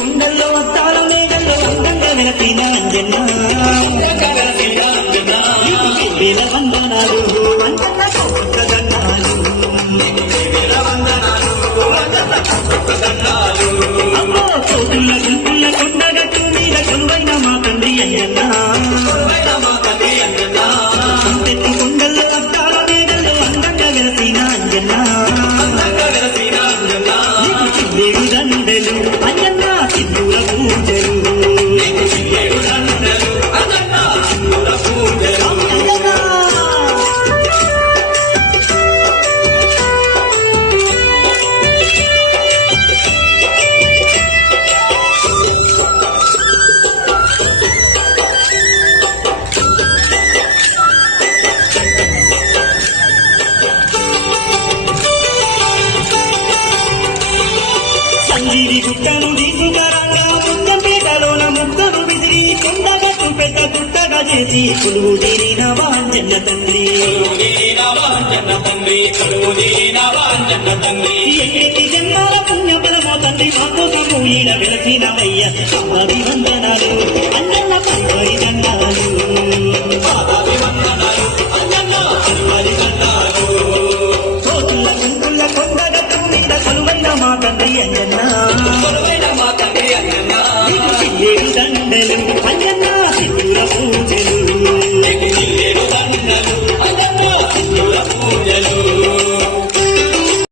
కుండల్లో వస్తాల మేడల్లో అందంగా వెలసిన అంజన్న వేల వందనాలు అంజన్న కొత్తదన్నాలు అమ్మో కోతుల్ల గుంపుల్ల కొండగట్టు మీద కొలువైన మా తండ్రి అంజన్న అంతెత్తు కుండల్లో వస్తాల మేడల్లో అందంగా వెలసిన అంజన్న చిల్లేడు దండలు అంజన్న సింధూర పూజలు సంగిరి గుట్టను తీసుకురంగా ముద్దపేటలోన ముద్దను విసిరి కొండగట్టు పెద్ద గుట్టగా చేసి కొలువు తీరిన వాంజన్న తండ్రి ఎన్ని జన్మాల పుణ్య బలమో తండ్రి మా కోసము ఈడ వెలసినవయ్య అమ్మవి వందనాలు అంజన్న పరిపరి దండాలు కోతుల గుంపుల కొండగట్టు మీద కొలువైన మా తండ్రి అంజన్న చిల్లేడు దండలు అంజన్న సింధూర పూజలు